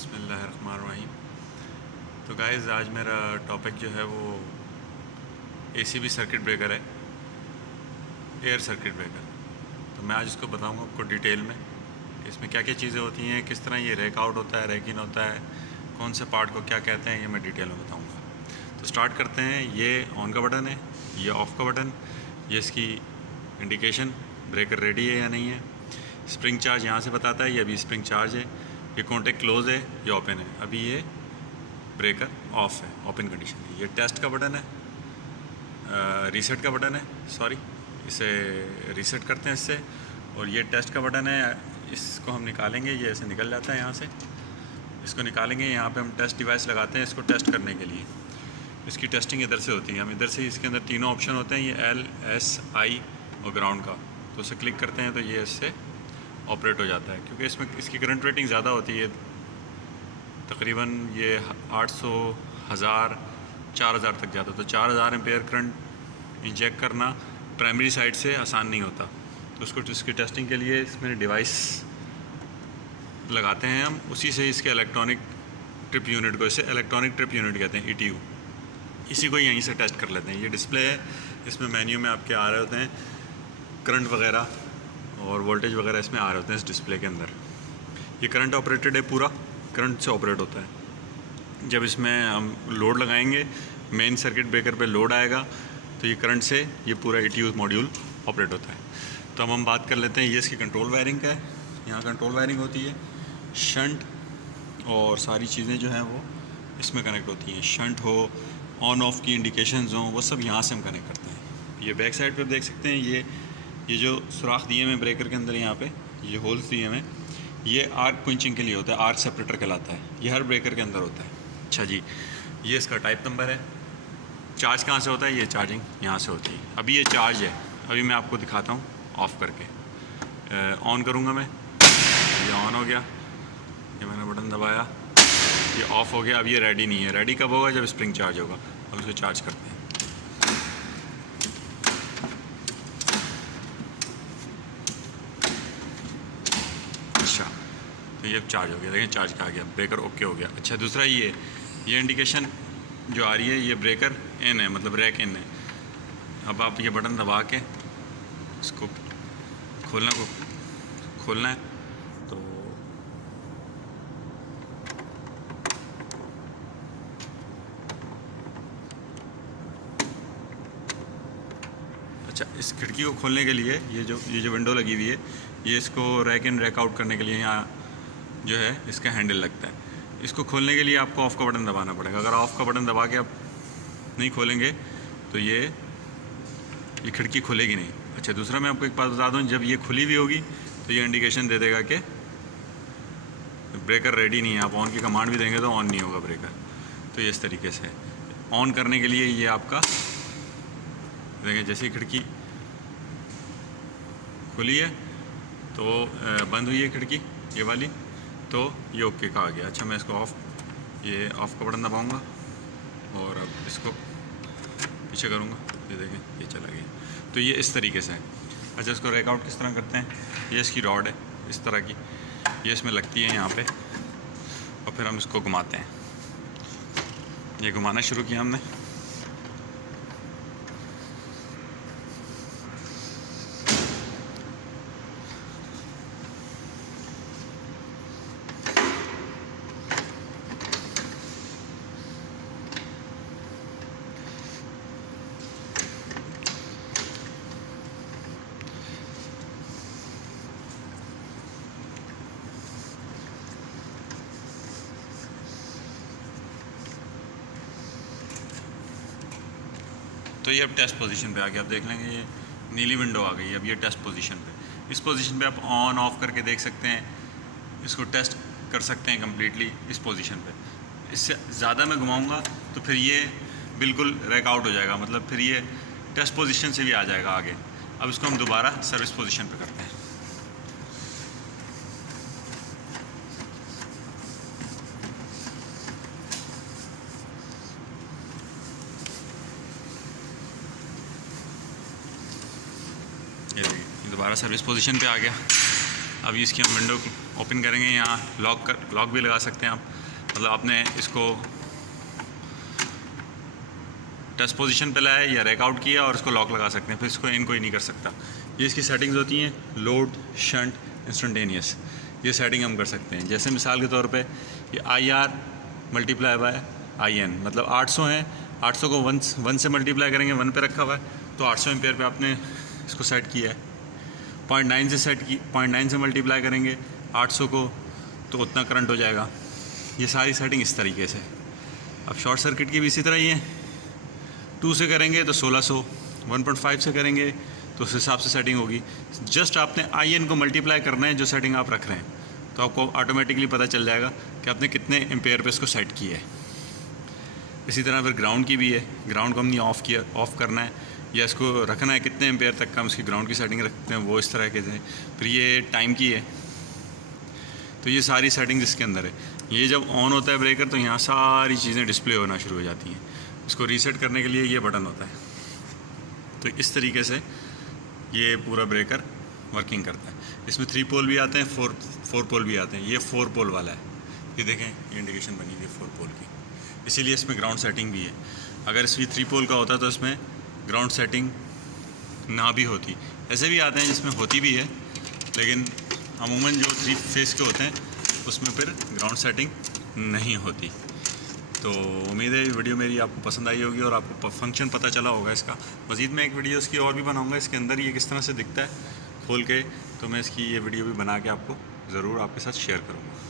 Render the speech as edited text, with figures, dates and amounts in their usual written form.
बिस्मिल्लाहिर्रहमानिर्रहीम। तो गाइज़ आज मेरा टॉपिक जो है वो एसीबी सर्किट ब्रेकर है, एयर सर्किट ब्रेकर। तो मैं आज इसको बताऊंगा आपको डिटेल में कि इसमें क्या क्या चीज़ें होती हैं, किस तरह ये रैक आउट होता है, रैक इन होता है, कौन से पार्ट को क्या कहते हैं, ये मैं डिटेल में बताऊँगा। तो स्टार्ट करते हैं। ये ऑन का बटन है, ये ऑफ़ का बटन, ये इसकी इंडिकेशन ब्रेकर रेडी है या नहीं है। स्प्रिंग चार्ज यहाँ से बताता है, ये अभी स्प्रिंग चार्ज है। ये कॉन्टेक्ट क्लोज है, ये ओपन है, अभी ये ब्रेकर ऑफ है, ओपन कंडीशन है। ये टेस्ट का बटन है, रीसेट का बटन है, सॉरी इसे रीसेट करते हैं इससे। और ये टेस्ट का बटन है, इसको हम निकालेंगे, ये ऐसे निकल जाता है यहाँ से। इसको निकालेंगे, यहाँ पे हम टेस्ट डिवाइस लगाते हैं इसको टेस्ट करने के लिए। इसकी टेस्टिंग इधर से होती है, हम इधर से इसके अंदर तीनों ऑप्शन होते हैं, ये L, S, I और ग्राउंड का। तो उसे क्लिक करते हैं तो ये इससे ऑपरेट हो जाता है, क्योंकि इसमें इसकी करंट रेटिंग ज़्यादा होती है। तकरीबन ये 800, 1000, 4000 तक जाता है। तो 4000 एम्पेयर करंट इंजेक्ट करना प्राइमरी साइड से आसान नहीं होता। तो उसको इसकी टेस्टिंग के लिए इसमें डिवाइस लगाते हैं हम, उसी से इसके इलेक्ट्रॉनिक ट्रिप यूनिट को, इसे इलेक्ट्रॉनिक ट्रिप यूनिट कहते हैं, ETU। इसी को यहीं से टेस्ट कर लेते हैं। ये डिस्प्ले है, इसमें मेन्यू में आपके आ रहे होते हैं करंट वगैरह और वोल्टेज वगैरह इसमें आ रहे होते हैं इस डिस्प्ले के अंदर। ये करंट ऑपरेटेड है, पूरा करंट से ऑपरेट होता है। जब इसमें हम लोड लगाएंगे, मेन सर्किट ब्रेकर पे लोड आएगा तो ये करंट से ये पूरा ETU मॉड्यूल ऑपरेट होता है। तो अब हम बात कर लेते हैं, ये इसकी कंट्रोल वायरिंग का है। यहाँ कंट्रोल वायरिंग होती है, शंट और सारी चीज़ें जो हैं वो इसमें कनेक्ट होती हैं। शंट हो, ऑन ऑफ की इंडिकेशंस हों, वो सब यहाँ से हम कनेक्ट करते हैं। ये बैक साइड पर देख सकते हैं, ये जो सुराख दिए हुए ब्रेकर के अंदर, यहाँ पे ये होल्स दिए हुए, ये आर्क क्विंचिंग के लिए होता है, आर्क सेपरेटर कहलाता है। ये हर ब्रेकर के अंदर होता है। अच्छा जी, ये इसका टाइप नंबर है। चार्ज कहाँ से होता है? ये चार्जिंग यहाँ से होती है। अभी ये चार्ज है, अभी मैं आपको दिखाता हूँ ऑफ़ करके। ऑन करूँगा मैं, ये ऑन हो गया, ये मैंने बटन दबाया, ये ऑफ़ हो गया। अब ये रेडी नहीं है। रेडी कब होगा? जब स्प्रिंग चार्ज होगा। अब इसको चार्ज करते हैं। अच्छा, तो ये चार्ज हो गया, देखें चार्ज का आ गया, ब्रेकर ओके हो गया। अच्छा, दूसरा ये इंडिकेशन जो आ रही है, ये ब्रेकर इन है, मतलब रैक इन है। अब आप ये बटन दबा के इसको खोलना है तो अच्छा, इस खिड़की को खोलने के लिए ये जो विंडो लगी हुई है, ये इसको रैक इन रैक आउट करने के लिए यहाँ जो है इसका हैंडल लगता है। इसको खोलने के लिए आपको ऑफ़ का बटन दबाना पड़ेगा। अगर ऑफ़ का बटन दबा के आप नहीं खोलेंगे तो ये खिड़की खुलेगी नहीं। अच्छा, दूसरा मैं आपको एक बात बता दूँ, जब ये खुली हुई होगी तो ये इंडिकेशन दे देगा कि ब्रेकर रेडी नहीं है। आप ऑन की कमांड भी देंगे तो ऑन नहीं होगा ब्रेकर। तो ये इस तरीके से ऑन करने के लिए ये आपका देखें, जैसे ही खिड़की खुली है तो बंद हुई है खिड़की ये वाली, तो ये ओके का आ गया। अच्छा, मैं इसको ऑफ़ का बटन दबाऊँगा और अब इसको पीछे करूँगा, ये देखें ये चला गया। तो ये इस तरीके से है। अच्छा, इसको रैक आउट किस तरह करते हैं? ये इसकी रॉड है इस तरह की, ये इसमें लगती है यहाँ पे, और फिर हम इसको घुमाते हैं। ये घुमाना शुरू किया हमने, तो ये अब टेस्ट पोजीशन पे आ गया। आप देख लेंगे ये नीली विंडो आ गई। अब ये टेस्ट पोजीशन पे, इस पोजीशन पे आप ऑन ऑफ करके देख सकते हैं, इसको टेस्ट कर सकते हैं कम्प्लीटली इस पोजीशन पे। इससे ज़्यादा मैं घुमाऊंगा तो फिर ये बिल्कुल रैक आउट हो जाएगा, मतलब फिर ये टेस्ट पोजीशन से भी आ जाएगा आगे। अब इसको हम दोबारा सर्विस पोजीशन पे करते हैं। ये दोबारा सर्विस पोजीशन पे आ गया। अभी इसकी हम विंडो ओपन करेंगे। यहाँ लॉक भी लगा सकते हैं आप, मतलब आपने इसको टच पोजीशन पे लाया या रैक आउट किया और इसको लॉक लगा सकते हैं, फिर इसको इन कोई नहीं कर सकता। ये इसकी सेटिंग्स होती हैं, लोड, शंट, इंस्टेंटेनियस, ये सेटिंग हम कर सकते हैं। जैसे मिसाल के तौर पे ये IR मल्टीप्लाई बाय IN, मतलब 800 है, 800 को 1 से मल्टीप्लाई करेंगे, 1 पे रखा हुआ है तो 800 एम्पेयर पे आपने इसको सेट किया है। 0.9 से मल्टीप्लाई करेंगे 800 को तो उतना करंट हो जाएगा। ये सारी सेटिंग इस तरीके से। अब शॉर्ट सर्किट की भी इसी तरह ही है, 2 से करेंगे तो 1600, 1.5 से करेंगे तो उस हिसाब से सेटिंग होगी। जस्ट आपने IN को मल्टीप्लाई करना है जो सेटिंग आप रख रहे हैं, तो आपको ऑटोमेटिकली पता चल जाएगा कि आपने कितने एम्पेयर पे इसको सेट किया है। इसी तरह फिर ग्राउंड की भी है, ग्राउंड को हमने ऑफ़ करना है या इसको रखना है कितने एम्पेयर तक का हम इसकी ग्राउंड की सेटिंग रखते हैं, वो इस तरह के थे। फिर ये टाइम की है, तो ये सारी सेटिंग्स इसके अंदर है। ये जब ऑन होता है ब्रेकर तो यहाँ सारी चीज़ें डिस्प्ले होना शुरू हो जाती हैं। इसको रीसेट करने के लिए ये बटन होता है। तो इस तरीके से ये पूरा ब्रेकर वर्किंग करता है। इसमें 3 पोल भी आते हैं, 4 पोल भी आते हैं। ये 4 पोल वाला है, ये देखें, ये इंडिकेशन बनी हुई है 4 पोल की, इसीलिए इसमें ग्राउंड सेटिंग भी है। अगर इसमें 3 पोल का होता तो इसमें ग्राउंड सेटिंग ना भी होती। ऐसे भी आते हैं जिसमें होती भी है, लेकिन अमूमन जो 3 फेस के होते हैं उसमें फिर ग्राउंड सेटिंग नहीं होती। तो उम्मीद है वीडियो मेरी आपको पसंद आई होगी और आपको फंक्शन पता चला होगा इसका। मज़ीद मैं एक वीडियो इसकी और भी बनाऊंगा, इसके अंदर ये किस तरह से दिखता है खोल के, तो मैं इसकी ये वीडियो भी बना के आपको ज़रूर आपके साथ शेयर करूँगा।